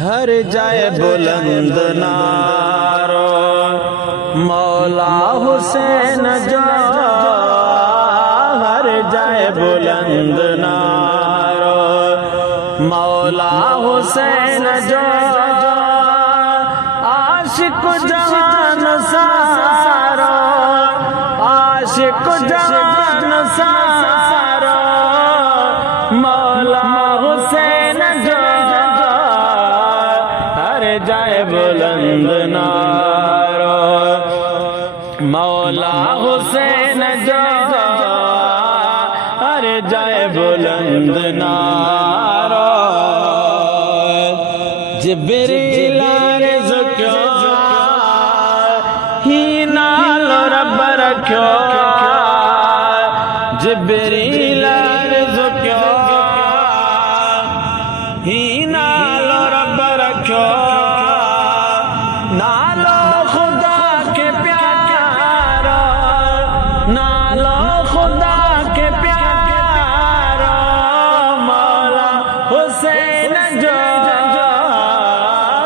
ہر جائے بلند نعرہ مولا حسین جو، ہر جائے بلند نعرہ مولا حسین جو، عاشق جہان سارا، عاشق جہان سارا مولا حسین جو، ہر جائے بلند نعرہ مولا حسین جو، ہر جائے بلند نعرہ جبریل عرض کیوں ہی نال رب رکھو، جبریل عرض کیوں ہی نال رب رکھو، نالو خدا کے پیارا، نالو خدا کے پیارا مولا حسین جو،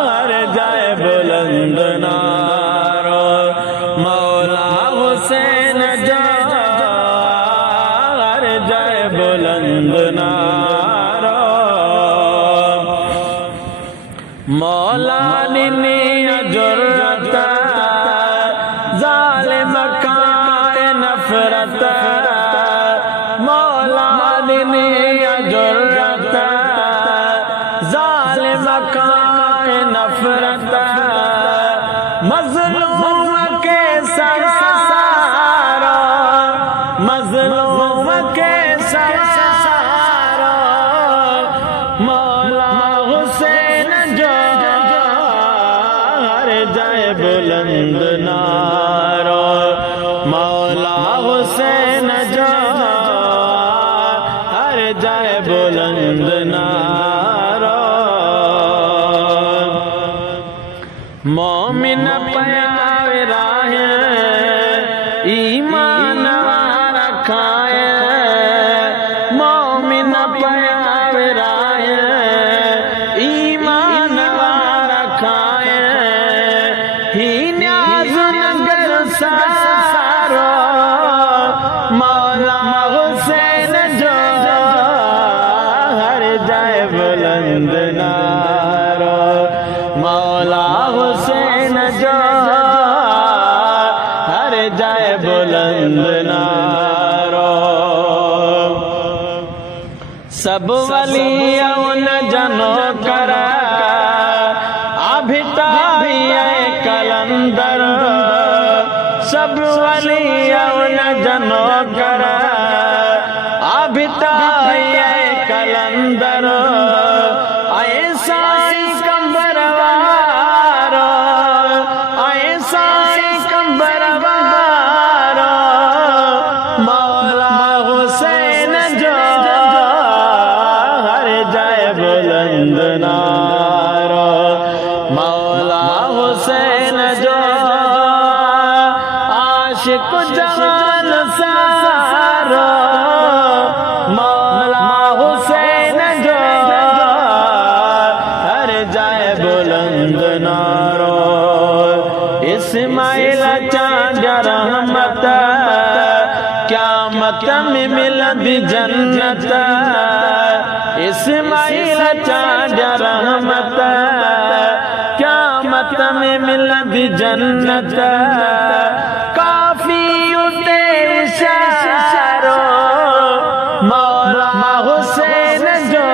ہر جائے بلند نعرہ مولا حسین جو، ہر جائے بلند نعرہ مولا ننی جرت ظالم کا نفرت، مولا ننی جرت ظالم کا نفرت، مظلوم کے سہارا، مظلوم کے سہارا مولا حسین جو، ہر جائے بلند نعرہ مولا حسین جو، ہر جائے بلند نعرہ مومن پیارے راہ ایمان والا کھائے، مومن پیارے راہ ایمان والا کھائے، ہی نیاز نگر سارا مولا حسین جو، ہر جائے بلند نعرہ مولا حسین جو، ہر جائے بلند نعرہ سب ولی ان جنو کرا ابھتائی کلندر، سب ولی ان جنو کرا ابھتائی کلندر، ایسا کمبروارا، ایسا کمبروارا مولا حسین جو، ہر جائے بلند نعرہ مولا حسین جو، عاشق جہان سارا مولا حسین جو، ہر جائے بلند نعرہ اسماعیل چاند رحمت قیامت میں ملدی جنت، اسماعیل چاند رحمت قیامت میں ملدی جنت، کافی اتے اشارہ مولا حسین جو،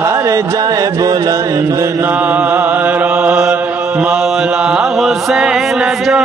ہر جائے بلند نعرہ مولا حسین جو،